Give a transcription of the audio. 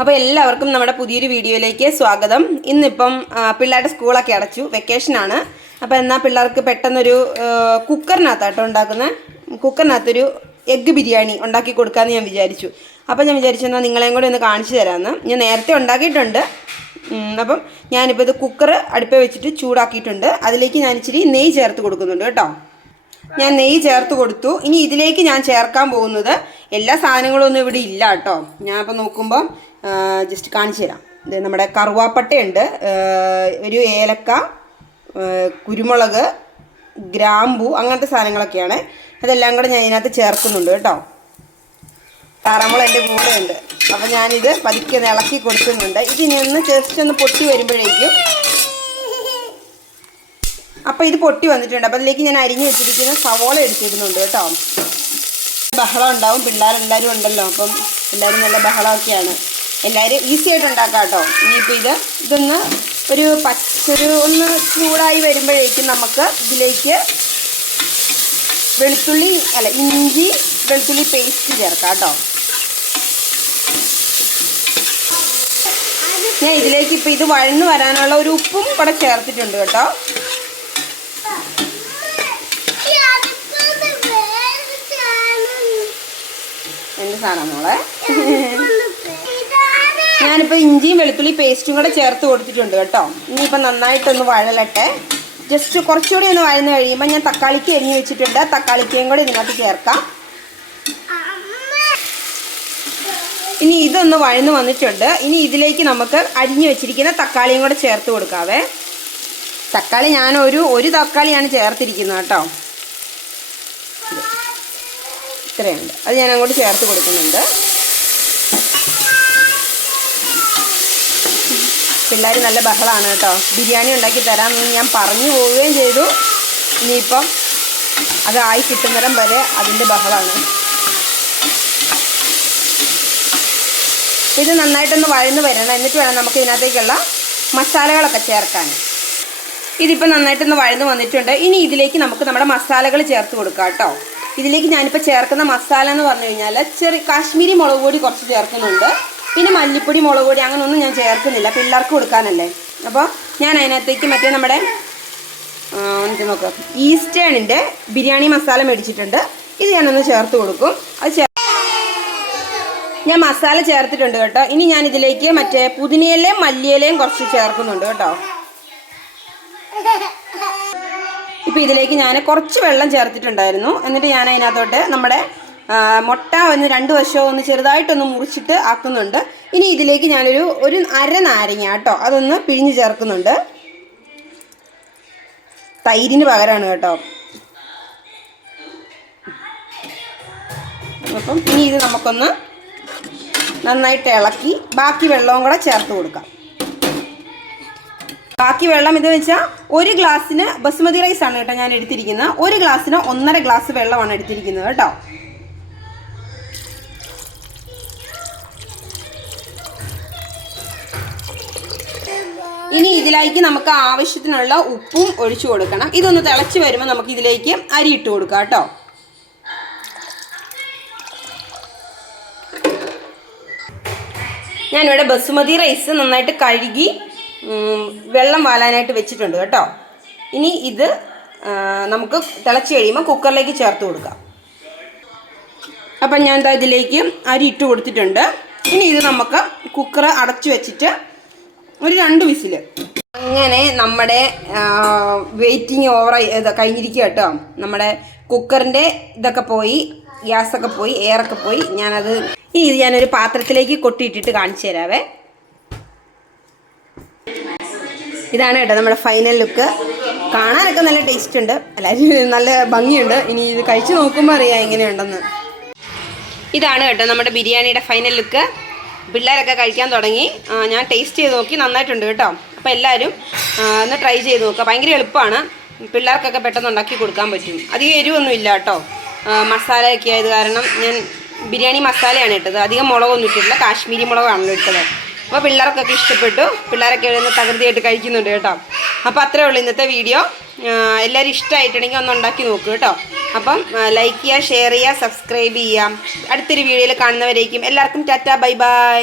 അപ്പോൾ എല്ലാവർക്കും നമ്മുടെ പുതിയൊരു വീഡിയോയിലേക്ക് സ്വാഗതം. ഇന്നിപ്പം പിള്ളേരുടെ സ്കൂളൊക്കെ അടച്ചു. വെക്കേഷനാണ് അപ്പോൾ എന്നാൽ പിള്ളേർക്ക് പെട്ടെന്നൊരു കുക്കറിനകത്താട്ടോ ഉണ്ടാക്കുന്ന. കുക്കറിനകത്തൊരു എഗ്ഗ് ബിരിയാണി ഉണ്ടാക്കി കൊടുക്കാമെന്ന് ഞാൻ വിചാരിച്ചു. അപ്പോൾ ഞാൻ വിചാരിച്ചു എന്നാൽ നിങ്ങളെയും കൂടി ഒന്ന് കാണിച്ചു തരാമെന്ന് ഞാൻ നേരത്തെ ഉണ്ടാക്കിയിട്ടുണ്ട്. അപ്പം ഞാനിപ്പോൾ ഇത് കുക്കർ അടുപ്പ് വെച്ചിട്ട് ചൂടാക്കിയിട്ടുണ്ട്. അതിലേക്ക് ഞാൻ ഇച്ചിരി നെയ്യ് ചേർത്ത് കൊടുക്കുന്നുണ്ട് കേട്ടോ. ഞാൻ നെയ്യ് ചേർത്ത് കൊടുത്തു. ഇനി ഇതിലേക്ക് ഞാൻ ചേർക്കാൻ പോകുന്നത് എല്ലാ സാധനങ്ങളും ഒന്നും ഇവിടെ ഇല്ല കേട്ടോ. ഞാൻ ഇപ്പോൾ നോക്കുമ്പോൾ ജസ്റ്റ് കാണിച്ചു തരാം. ഇത് നമ്മുടെ കറുവാപ്പട്ടയുണ്ട്. ഒരു ഏലക്ക കുരുമുളക് ഗ്രാമ്പു അങ്ങനത്തെ സാധനങ്ങളൊക്കെയാണ്. അതെല്ലാം കൂടെ ഞാൻ ഇതിനകത്ത് ചേർക്കുന്നുണ്ട് കേട്ടോ. താറാമുള എന്റെ കൂടെയുണ്ട്. ഉണ്ട് അപ്പം ഞാനിത് പതുക്കെ ഇളക്കി കൊടുക്കുന്നുണ്ട്. ഇതിനി ഒന്ന് ജസ്റ്റ് ഒന്ന് പൊട്ടി വരുമ്പോഴേക്കും അപ്പോൾ ഇത് പൊട്ടി വന്നിട്ടുണ്ട്. അപ്പോൾ അതിലേക്ക് ഞാൻ അരിഞ്ഞു വെച്ചിരിക്കുന്ന സവോള എടുത്തിരുന്നുണ്ട് കേട്ടോ. ബഹളം ഉണ്ടാവും. പിള്ളേരെല്ലാവരും ഉണ്ടല്ലോ. അപ്പം എല്ലാവരും നല്ല ബഹളമൊക്കെയാണ്. എല്ലാവരും ഈസി ആയിട്ട് ഉണ്ടാക്കാം കേട്ടോ. ഇനിയിപ്പോൾ ഇത് ഇതൊന്ന് ഒരു പച്ചൊരു ഒന്ന് ചൂടായി വരുമ്പോഴേക്കും നമുക്ക് ഇതിലേക്ക് വെളുത്തുള്ളി അല്ല ഇഞ്ചി വെളുത്തുള്ളി പേസ്റ്റ് ചേർക്കാം കേട്ടോ. ഞാൻ ഇതിലേക്ക് ഇപ്പോൾ ഇത് വഴന്ന് വരാനുള്ള ഒരു ഉപ്പും കൂടെ ചേർത്തിട്ടുണ്ട് കേട്ടോ എന്ത് സാധനം മോളെ. ഞാനിപ്പോൾ ഇഞ്ചിയും വെളുത്തുള്ളി പേസ്റ്റും കൂടെ ചേർത്ത് കൊടുത്തിട്ടുണ്ട് കേട്ടോ. ഇനിയിപ്പോൾ നന്നായിട്ടൊന്ന് വഴലട്ടെ. ജസ്റ്റ് കുറച്ചുകൂടി ഒന്ന് വഴന്ന് കഴിയുമ്പോൾ ഞാൻ തക്കാളിക്ക് എരിഞ്ഞ് വെച്ചിട്ടുണ്ട്. തക്കാളിക്കയും കൂടെ ഇതിനകത്ത് ചേർക്കാം. ഇനി ഇതൊന്ന് വഴന്ന് വന്നിട്ടുണ്ട്. ഇനി ഇതിലേക്ക് നമുക്ക് അരിഞ്ഞു വെച്ചിരിക്കുന്ന തക്കാളിയും കൂടെ ചേർത്ത് കൊടുക്കാവേ. തക്കാളി ഞാൻ ഒരു ഒരു തക്കാളിയാണ് ചേർത്തിരിക്കുന്നത് കേട്ടോ. ഇത്രയുണ്ട്. അത് ഞാൻ അങ്ങോട്ട് ചേർത്ത് കൊടുക്കുന്നുണ്ട്. പിള്ളേർ നല്ല ബഹളമാണ് കേട്ടോ. ബിരിയാണി ഉണ്ടാക്കി തരാമെന്ന് ഞാൻ പറഞ്ഞു പോവുകയും ചെയ്തു. ഇനിയിപ്പം അത് ആയി കിട്ടുന്നിടം വരെ അതിന്റെ ബഹളമാണ് ഇത് നന്നായിട്ടൊന്ന് വഴന്ന് വരണം. എന്നിട്ട് വേണം നമുക്ക് ഇതിനകത്തേക്കുള്ള മസാലകളൊക്കെ ചേർക്കാൻ. ഇതിപ്പോൾ നന്നായിട്ടൊന്ന് വഴന്ന് വന്നിട്ടുണ്ട്. ഇനി ഇതിലേക്ക് നമുക്ക് നമ്മുടെ മസാലകൾ ചേർത്ത് കൊടുക്കാം കേട്ടോ. ഇതിലേക്ക് ഞാനിപ്പോൾ ചേർക്കുന്ന മസാല എന്ന് പറഞ്ഞു കഴിഞ്ഞാൽ ചെറിയ കാശ്മീരി മുളക് പൊടി കുറച്ച് ചേർക്കുന്നുണ്ട്. പിന്നെ മല്ലിപ്പൊടി മുളക് പൊടി അങ്ങനെയൊന്നും ഞാൻ ചേർക്കുന്നില്ല. പിള്ളേർക്ക് കൊടുക്കാനല്ലേ. അപ്പോൾ ഞാൻ അതിനകത്തേക്ക് മറ്റേ നമ്മുടെ എന്നിട്ട് നോക്കാം. ഈസ്റ്റേണിന്റെ ബിരിയാണി മസാല മേടിച്ചിട്ടുണ്ട്. ഇത് ഞാനൊന്ന് ചേർത്ത് കൊടുക്കും. അത് ചേർ ഞാൻ മസാല ചേർത്തിട്ടുണ്ട് കേട്ടോ. ഇനി ഞാൻ ഇതിലേക്ക് മറ്റേ പുതിനയിലയും മല്ലിയിലയും കുറച്ച് ചേർക്കുന്നുണ്ട് കേട്ടോ. ഇപ്പം ഇതിലേക്ക് ഞാൻ കുറച്ച് വെള്ളം ചേർത്തിട്ടുണ്ടായിരുന്നു. എന്നിട്ട് ഞാൻ അതിനകത്തോട്ട് നമ്മുടെ മുട്ട ഒന്ന് രണ്ട് വശവും ഒന്ന് ചെറുതായിട്ടൊന്ന് മുറിച്ചിട്ട് ആക്കുന്നുണ്ട്. ഇനി ഇതിലേക്ക് ഞാനൊരു ഒരു അര നാരങ്ങ കേട്ടോ അതൊന്ന് പിഴിഞ്ഞ് ചേർക്കുന്നുണ്ട്. തൈരിന് പകരമാണ് കേട്ടോ. അപ്പം ഇനി ഇത് നമുക്കൊന്ന് നന്നായിട്ട് ഇളക്കി ബാക്കി വെള്ളവും കൂടെ ചേർത്ത് കൊടുക്കാം. ബാക്കി വെള്ളം ഇത് വെച്ചാൽ ഒരു ഗ്ലാസ്സിന് ബസുമതി റൈസ് ആണ് കേട്ടോ ഞാൻ എടുത്തിരിക്കുന്നത് ഒരു ഗ്ലാസ്സിന് ഒന്നര ഗ്ലാസ് വെള്ളമാണ് എടുത്തിരിക്കുന്നത് കേട്ടോ. ഇനി ഇതിലേക്ക് നമുക്ക് ആവശ്യത്തിനുള്ള ഉപ്പും ഒഴിച്ചു കൊടുക്കണം. ഇതൊന്ന് തിളച്ച് വരുമ്പോൾ നമുക്ക് ഇതിലേക്ക് അരി ഇട്ട് കൊടുക്കാം കേട്ടോ. ഞാനിവിടെ ബസുമതി റൈസ് നന്നായിട്ട് കഴുകി വെള്ളം വാലാനായിട്ട് വെച്ചിട്ടുണ്ട് കേട്ടോ. ഇനി ഇത് നമുക്ക് തിളച്ച് കഴിയുമ്പോൾ കുക്കറിലേക്ക് ചേർത്ത് കൊടുക്കാം. അപ്പം ഞാൻ എന്താ ഇതിലേക്ക് അരി ഇട്ട് കൊടുത്തിട്ടുണ്ട്. ഇനി ഇത് നമുക്ക് കുക്കർ അടച്ചു വെച്ചിട്ട് ഒരു രണ്ട് വിസിൽ അങ്ങനെ നമ്മുടെ വെയിറ്റിംഗ് ഓവർ കഴിഞ്ഞിരിക്കുക കേട്ടോ. നമ്മുടെ കുക്കറിന്റെ ഇതൊക്കെ പോയി ഗ്യാസൊക്കെ പോയി എയറൊക്കെ പോയി. ഞാനത് ഈ ഇത് ഞാനൊരു പാത്രത്തിലേക്ക് കൊട്ടിയിട്ടിട്ട് കാണിച്ചു തരാവേ. ഇതാണ് കേട്ടോ നമ്മുടെ ഫൈനൽ ലുക്ക് കാണാനൊക്കെ നല്ല ടേസ്റ്റ് ഉണ്ട്. എല്ലാവരും നല്ല ഭംഗിയുണ്ട്. ഇനി ഇത് കഴിച്ചു നോക്കുമ്പോൾ അറിയാം എങ്ങനെയുണ്ടെന്ന്. ഇതാണ് കേട്ടോ നമ്മുടെ ബിരിയാണിയുടെ ഫൈനൽ ലുക്ക് പിള്ളേരൊക്കെ കഴിക്കാൻ തുടങ്ങി. ഞാൻ ടേസ്റ്റ് ചെയ്ത് നോക്കി നന്നായിട്ടുണ്ട് കേട്ടോ. അപ്പോൾ എല്ലാവരും ഒന്ന് ട്രൈ ചെയ്ത് നോക്കുക. ഭയങ്കര എളുപ്പമാണ്. പിള്ളേർക്കൊക്കെ പെട്ടെന്ന് ഉണ്ടാക്കി കൊടുക്കാൻ പറ്റും. അധികം എരിവൊന്നും ഇല്ല കേട്ടോ. മസാലയൊക്കെ ആയത് കാരണം ഞാൻ ബിരിയാണി മസാലയാണ് ഇട്ടത്. അധികം മുളകൊന്നും ഇട്ടിട്ടില്ല. കാശ്മീരി മുളകാണല്ലോ ഇട്ടത്. അപ്പോൾ പിള്ളേർക്കൊക്കെ ഇഷ്ടപ്പെട്ടു. പിള്ളേരൊക്കെ എഴുതുന്ന തകൃതിയായിട്ട് കഴിക്കുന്നുണ്ട് കേട്ടോ. അപ്പോൾ അത്രേ ഉള്ളൂ ഇന്നത്തെ വീഡിയോ. എല്ലാവരും ഇഷ്ടമായിട്ടുണ്ടെങ്കിൽ ഒന്ന് ഉണ്ടാക്കി നോക്കൂ കേട്ടോ. അപ്പം ലൈക്ക് ചെയ്യുക ഷെയർ ചെയ്യുക സബ്സ്ക്രൈബ് ചെയ്യുക. അടുത്തൊരു വീഡിയോയിൽ കാണുന്നവരേക്കും എല്ലാവർക്കും ടാറ്റ ബൈ ബൈ.